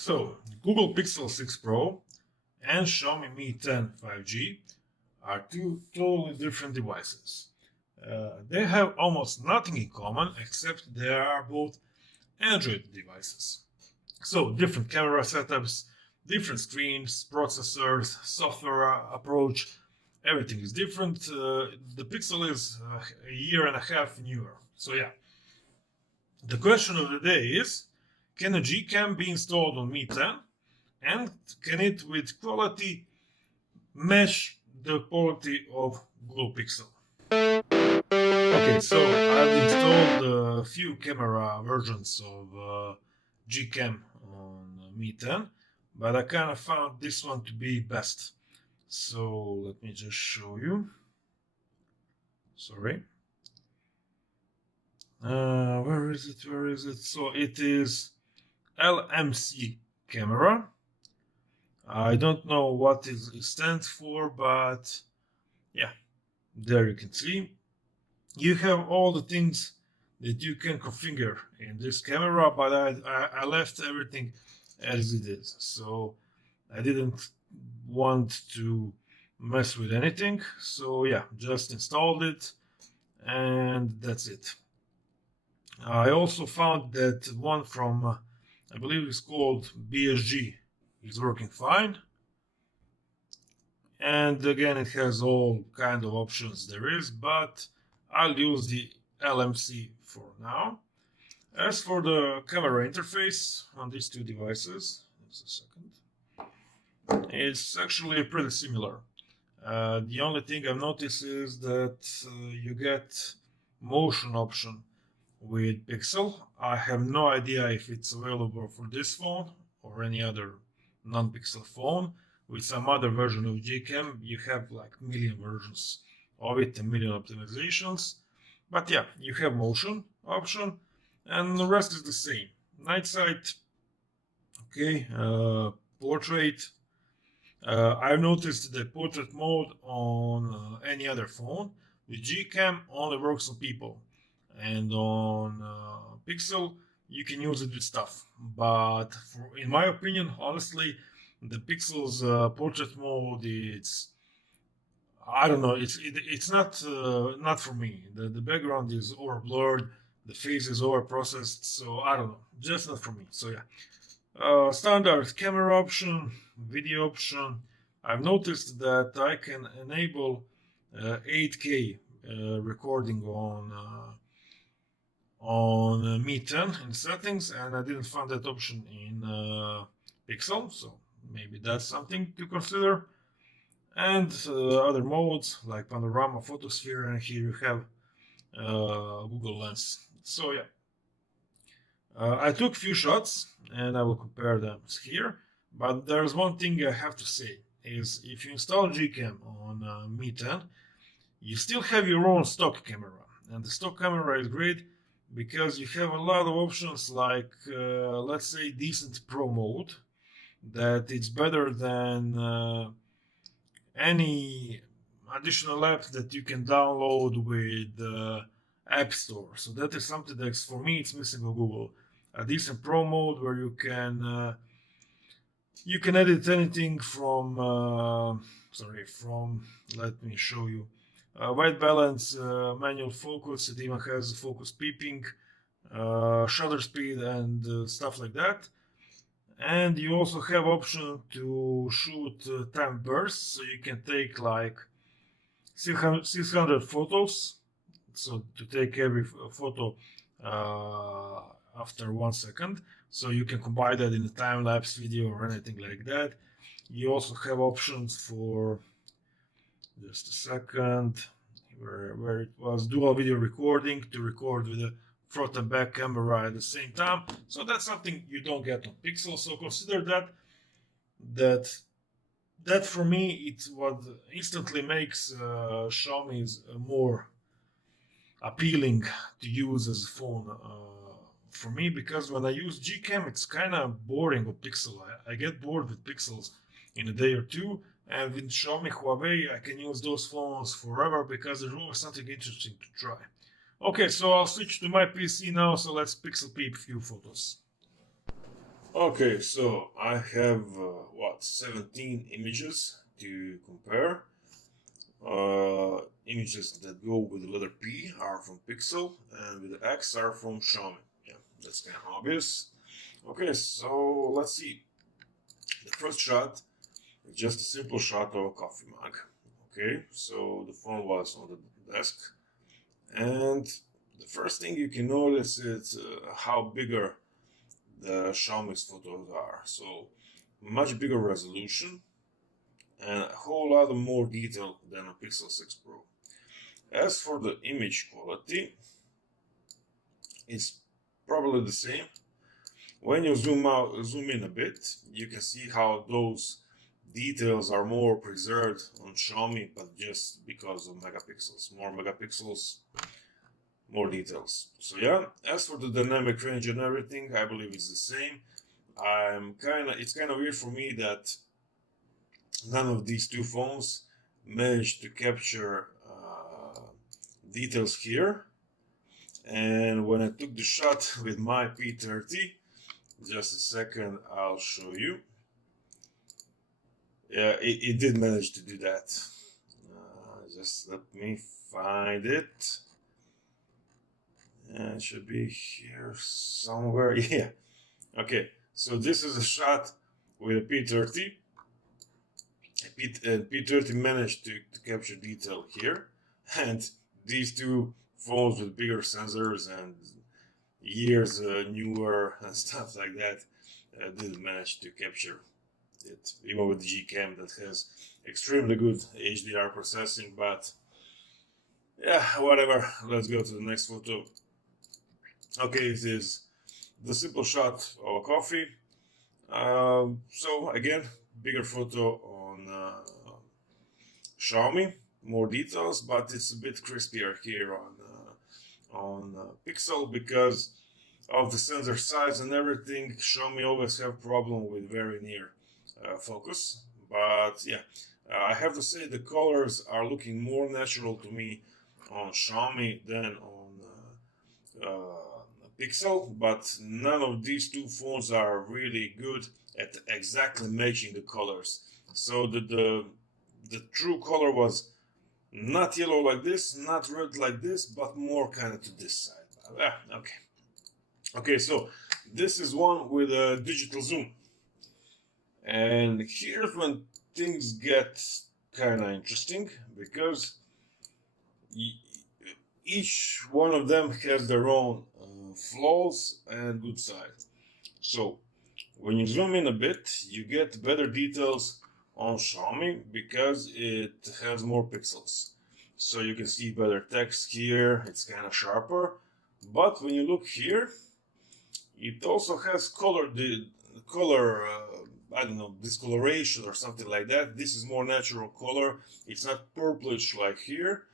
So, Google Pixel 6 Pro and Xiaomi Mi 10 5G are two totally different devices. They have almost nothing in common except they are both Android devices. So, different camera setups, different screens, processors, software approach, everything is different. The Pixel is a year and a half newer. So, yeah. The question of the day is, can a GCAM be installed on Mi 10? And can it with quality match the quality of Google Pixel? Okay, so I've installed a few camera versions of GCAM on Mi 10, but I kind of found this one to be best. So let me just show you. Sorry. Where is it? Where is it? So it is LMC camera. I don't know what it stands for, but yeah, there you can see. You have all the things that you can configure in this camera, but I left everything as it is. So I didn't want to mess with anything. So yeah, just installed it and that's it. I also found that one from, I believe it's called BSG, is working fine. And again, it has all kind of options there is, but I'll use the LMC for now. As for the camera interface on these two devices, just a second, it's actually pretty similar. The only thing I've noticed is that you get motion option with Pixel. I have no idea if it's available for this phone or any other non-Pixel phone. With some other version of GCAM, you have like million versions of it and million optimizations. But yeah, you have motion option, and the rest is the same. Night sight, okay, portrait. I've noticed the portrait mode on any other phone. With GCAM only works on people, and on Pixel you can use it with stuff. But in my opinion, honestly, the Pixel's portrait mode, I don't know, it's not for me. The background is over blurred, the face is over processed, so I don't know, just not for me. So yeah, standard camera option, video option. I've noticed that I can enable 8K recording on Mi 10 in settings, and I didn't find that option in Pixel, so maybe that's something to consider. And other modes like panorama, photosphere, and here you have Google Lens. So yeah, I took few shots and I will compare them here. But there's one thing I have to say is if you install GCAM on Mi 10, you still have your own stock camera, and the stock camera is great because you have a lot of options like let's say decent pro mode, that it's better than any additional apps that you can download with App Store. So that is something that for me it's missing on Google. A decent pro mode where you can edit anything from let me show you, white balance, manual focus. It even has focus peeping, shutter speed, and stuff like that. And you also have option to shoot time bursts, so you can take like 600 photos. So to take every photo after 1 second. So you can combine that in a time lapse video or anything like that. You also have options for, just a second, where it was dual video recording, to record with a front and back camera at the same time. So that's something you don't get on Pixel. So consider that for me, it's what instantly makes Xiaomi's more appealing to use as a phone for me, because when I use GCAM, it's kind of boring with Pixel. I get bored with Pixels in a day or two, and with Xiaomi, Huawei, I can use those phones forever because there's always something interesting to try. Okay, so I'll switch to my PC now, so let's pixel peep a few photos. Okay, so I have 17 images to compare. Images that go with the letter P are from Pixel, and with the X are from Xiaomi. Yeah, that's kind of obvious. Okay, so let's see. The first shot is just a simple shot of a coffee mug. Okay, so the phone was on the desk, and the first thing you can notice is how bigger the Xiaomi's photos are. So much bigger resolution and a whole lot more detail than a Pixel 6 Pro. As for the image quality, it's probably the same. When you zoom in a bit, you can see how those details are more preserved on Xiaomi, but just because of megapixels. More megapixels, more details. So yeah, as for the dynamic range and everything, I believe it's the same. It's kind of weird for me that none of these two phones managed to capture details here. And when I took the shot with my P30, just a second, I'll show you. Yeah, it did manage to do that. Just let me find it. It should be here somewhere. Yeah. Okay, so this is a shot with a P30. P30 managed to capture detail here, and these two phones with bigger sensors and years newer and stuff like that didn't manage to capture it, even with the GCAM that has extremely good HDR processing. But yeah, whatever. Let's go to the next photo. Okay, it is the simple shot of a coffee. So again, bigger photo on Xiaomi, more details, but it's a bit crispier here on Pixel because of the sensor size and everything. Xiaomi always have problem with very near focus, but yeah, I have to say the colors are looking more natural to me on Xiaomi than on Pixel, but none of these two phones are really good at exactly matching the colors. So the true color was not yellow like this, not red like this, but more kind of to this side. Okay. Okay, so this is one with a digital zoom. And here's when things get kind of interesting because each one of them has their own flaws and good side. So when you zoom in a bit, you get better details on Xiaomi because it has more pixels. So you can see better text here, it's kind of sharper. But when you look here, it also has color, I don't know, discoloration or something like that. This is more natural color. It's not purplish like here.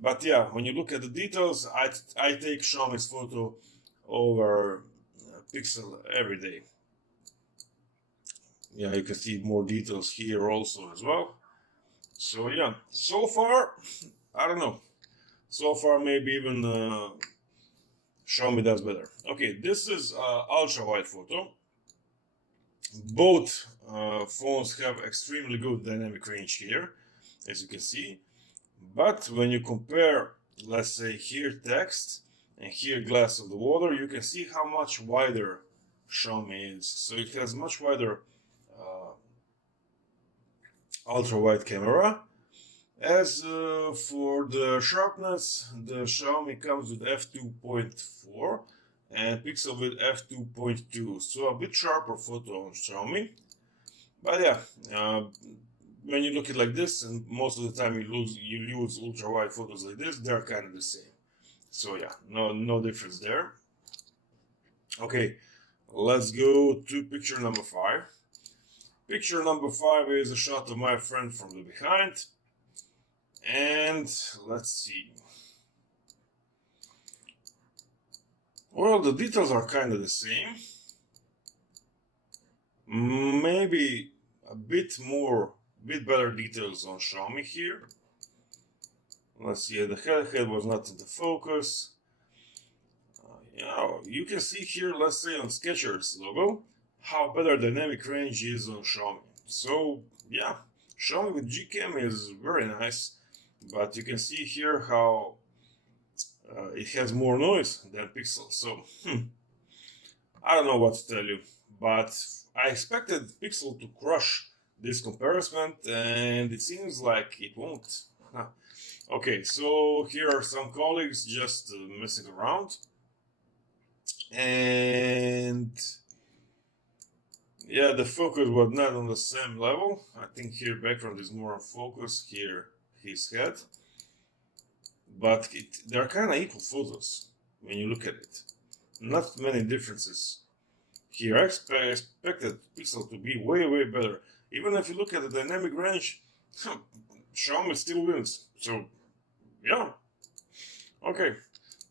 But yeah, when you look at the details, I take Xiaomi's photo over Pixel every day. Yeah, you can see more details here also as well. So yeah, so far, I don't know. So far, maybe even Xiaomi does better. Okay, this is ultra wide photo. Both phones have extremely good dynamic range here, as you can see. But when you compare, let's say here text and here glass of the water, you can see how much wider Xiaomi is. So it has much wider ultra wide camera. As for the sharpness, the Xiaomi comes with f2.4 and Pixel with f2.2, so a bit sharper photo on Xiaomi. But yeah, when you look at it like this, and most of the time you use ultra wide photos like this, they're kind of the same. So yeah, no difference there. Okay, let's go to picture number 5. Picture number 5 is a shot of my friend from the behind. And let's see. Well, the details are kind of the same. Maybe a bit better details on Xiaomi here. Let's see, the head was not in the focus. Yeah, you can see here, let's say on Skechers logo, how better dynamic range is on Xiaomi. So yeah, Xiaomi with GCAM is very nice, but you can see here how it has more noise than Pixel. So I don't know what to tell you, but I expected Pixel to crush this comparison, and it seems like it won't. Okay, so here are some colleagues just messing around, and yeah, the focus was not on the same level. I think here background is more on focus, here his head, but they're kind of equal photos when you look at it. Not many differences here. I expected Pixel to be way better. Even if you look at the dynamic range, Xiaomi still wins. So yeah. Okay.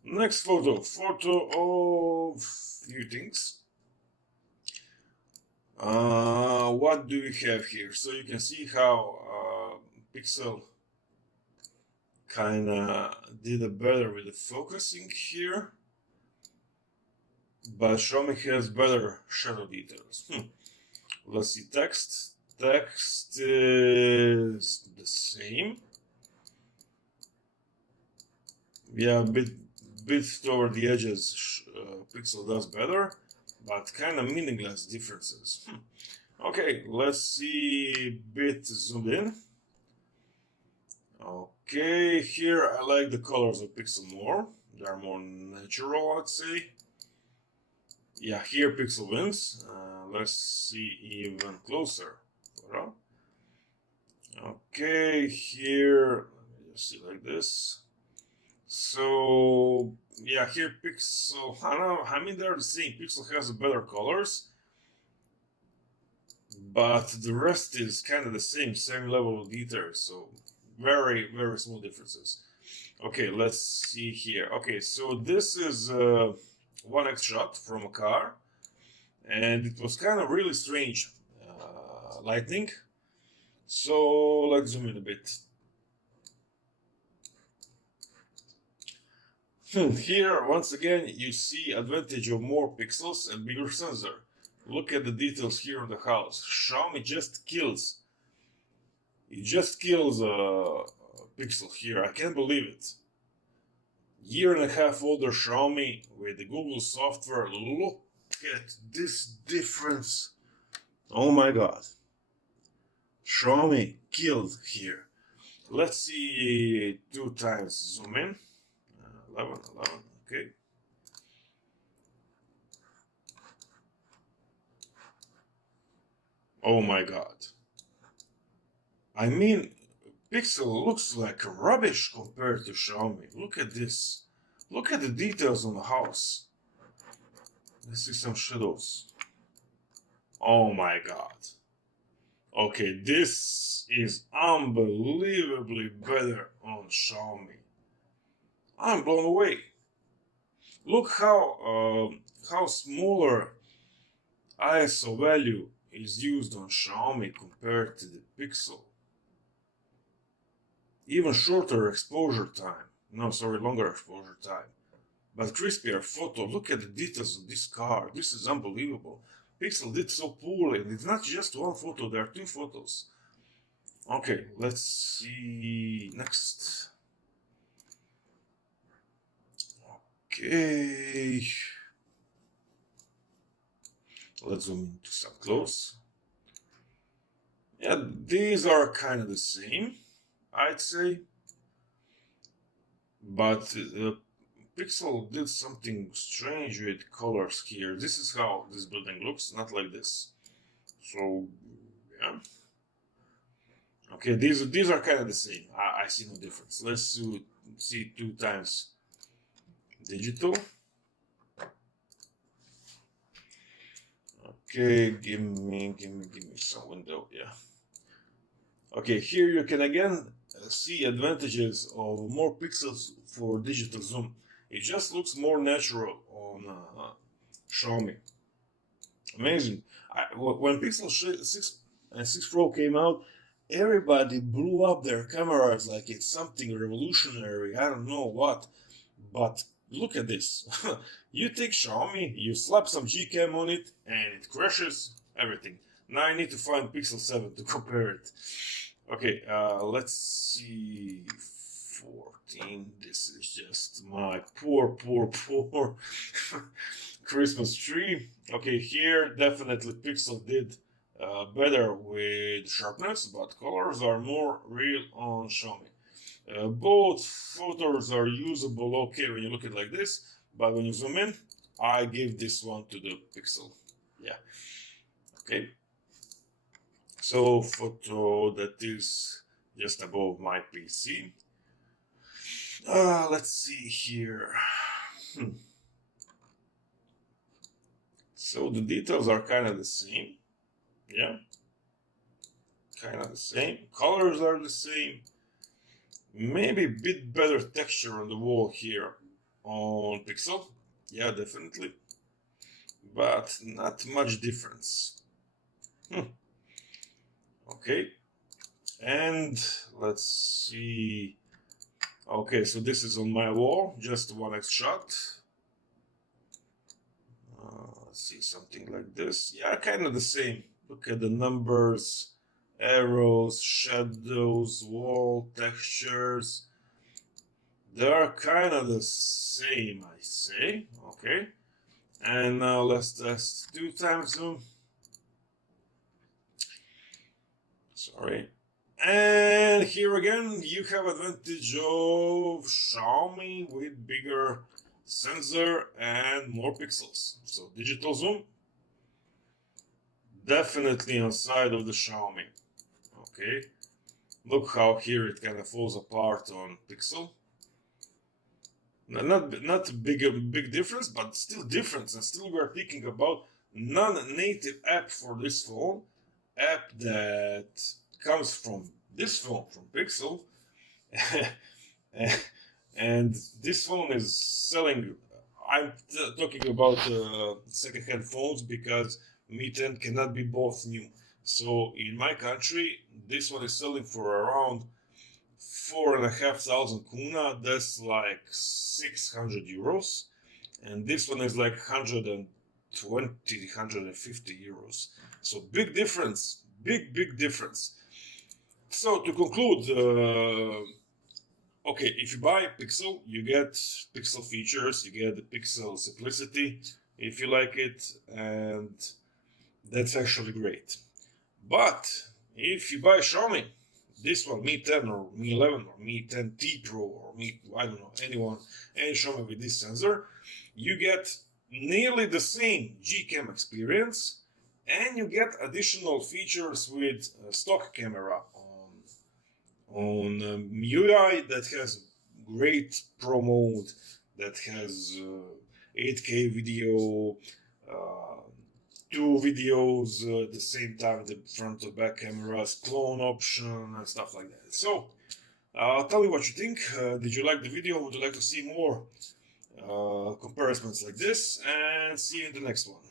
Next photo. Photo of few things. What do we have here? So you can see how Pixel kinda did it better with the focusing here, but Xiaomi has better shadow details. Let's see text. Text is the same. Yeah, bit toward the edges, Pixel does better, but kind of meaningless differences. Okay, let's see bit zoomed in. Okay, here I like the colors of Pixel more. They're more natural, I'd say. Yeah, here Pixel wins. Let's see even closer. Okay, here, let me just see like this. So yeah, here Pixel, I don't know, I mean they're the same. Pixel has better colors, but the rest is kind of the same level of detail. So very small differences. Okay, let's see here. Okay, so this is one X shot from a car, and it was kind of really strange lighting. So let's zoom in a bit. Here, once again, you see advantage of more pixels and bigger sensor. Look at the details here in the house. Xiaomi just kills. It just kills Pixel here. I can't believe it. Year and a half older Xiaomi with the Google software. Look at this difference. Oh my god. Xiaomi killed here. Let's see 2 times zoom in. 11, okay. Oh my god. I mean, Pixel looks like rubbish compared to Xiaomi. Look at this. Look at the details on the house. Let's see some shadows. Oh my god. Okay, this is unbelievably better on Xiaomi. I'm blown away. Look how smaller ISO value is used on Xiaomi compared to the Pixel. Even shorter exposure time. No, sorry, longer exposure time. But crispier photo. Look at the details of this car. This is unbelievable. Pixel did so poorly. And it's not just one photo, there are 2 photos. Okay, let's see next. Okay. Let's zoom into some close. Yeah, these are kind of the same, I'd say. But the Pixel did something strange with colors here. This is how this building looks, not like this. So, yeah. Okay, these are kind of the same. I see no difference. Let's see 2 times digital. Okay, give me some window, yeah. Okay, here you can again see advantages of more pixels for digital zoom. It just looks more natural on Xiaomi. Amazing. When Pixel 6 Pro came out, everybody blew up their cameras like it's something revolutionary. I don't know what, but look at this. You take Xiaomi, you slap some GCAM on it, and it crashes everything. Now I need to find Pixel 7 to compare it. Okay, let's see. 14. This is just my poor Christmas tree. Okay, here definitely Pixel did better with sharpness, but colors are more real on Xiaomi. Both photos are usable okay when you look at it like this, but when you zoom in, I give this one to the Pixel. Yeah. Okay. So photo that is just above my PC. Let's see here. So the details are kind of the same. Yeah. Kind of the same. Colors are the same. Maybe a bit better texture on the wall here on Pixel. Yeah, definitely. But not much difference. Okay. And let's see. Okay, so this is on my wall. Just one X shot. Let's see, something like this. Yeah, kind of the same. Look at the numbers. Arrows, shadows, wall textures. They are kind of the same, I say. Okay. And now let's test 2x zoom. Sorry. And here again, you have advantage of Xiaomi with bigger sensor and more pixels. So digital zoom, definitely on side of the Xiaomi. Okay, look how here it kind of falls apart on Pixel. Not a big difference, but still difference. And still we're thinking about non-native app for this phone, app that comes from this phone, from Pixel. And this phone is selling. I'm talking about second-hand phones because Mi 10 cannot be both new. So in my country, this one is selling for around 4,500 kuna. That's like 600 euros, and this one is like 120, 150 euros. So big difference, big difference. So to conclude, okay, if you buy Pixel, you get Pixel features, you get the Pixel simplicity, if you like it, and that's actually great. But if you buy Xiaomi, this one, Mi 10 or Mi 11 or Mi 10T Pro or I don't know, any Xiaomi with this sensor, you get nearly the same GCAM experience, and you get additional features with stock camera on MIUI that has great Pro mode, that has 8K video, 2 videos at the same time, the front or back cameras, clone option, and stuff like that. So, tell me what you think. Did you like the video? Would you like to see more comparisons like this? And see you in the next one.